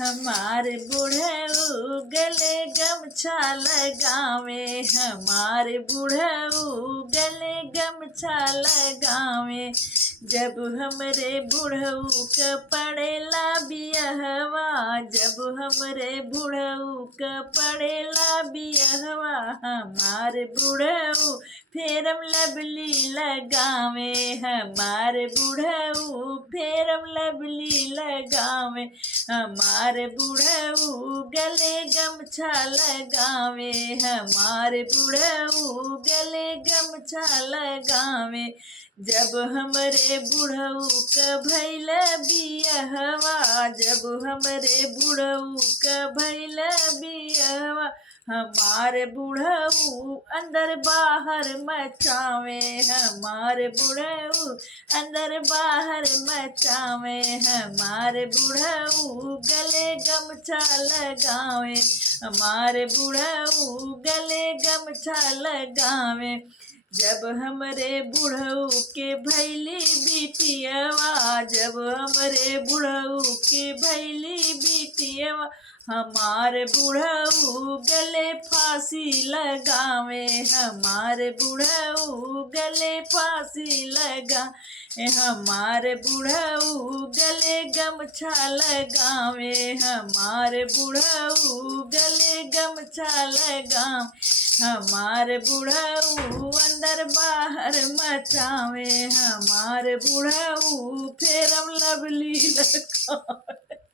हमारे बुढ़ऊ गले गमछा लगावे, हमारे बुढ़ऊ गले गमछा लगावे। जब हमरे बुढ़ऊ क पड़ेला बियहवा, जब हमरे बुढ़ऊ क पड़ेला बियहवा, हमारे बुढ़ऊ फेरम लवली लगावे, हमारे बुढ़ऊ फेरम लवली लगावे। हमारे बुढ़ऊ गले गमछा लगावे, हमारे बुढ़ऊ गले गमछा लगावे। जब हमरे बुढ़ऊ क भइल बियहवा, जब हमरे बुढ़ऊ क भइल बियहवा, हमारे बुढ़ऊ अंदर बाहर मचावे, हमारे बुढ़ऊ अंदर बाहर मचावे। हमारे बुढ़ऊ गले गमछा लगावे, हमारे बुढ़ऊ गले गमछा लगावे। जब हमरे बुढ़ऊ के भैली बिटियवा, जब हमरे बुढ़ऊ के भैली बिटियवा, हमारे बुढ़ऊ गले फांसी लगावे, हमारे बुढ़ऊ गले फांसी लगा। हमारे बुढ़ऊ गले गमछा लगावे, हमारे बुढ़ऊ गले गमछा लगावे। हमारे बुढ़ऊ अंदर बाहर मचावे, हमारे बुढ़ऊ फेरम लवली लगावे।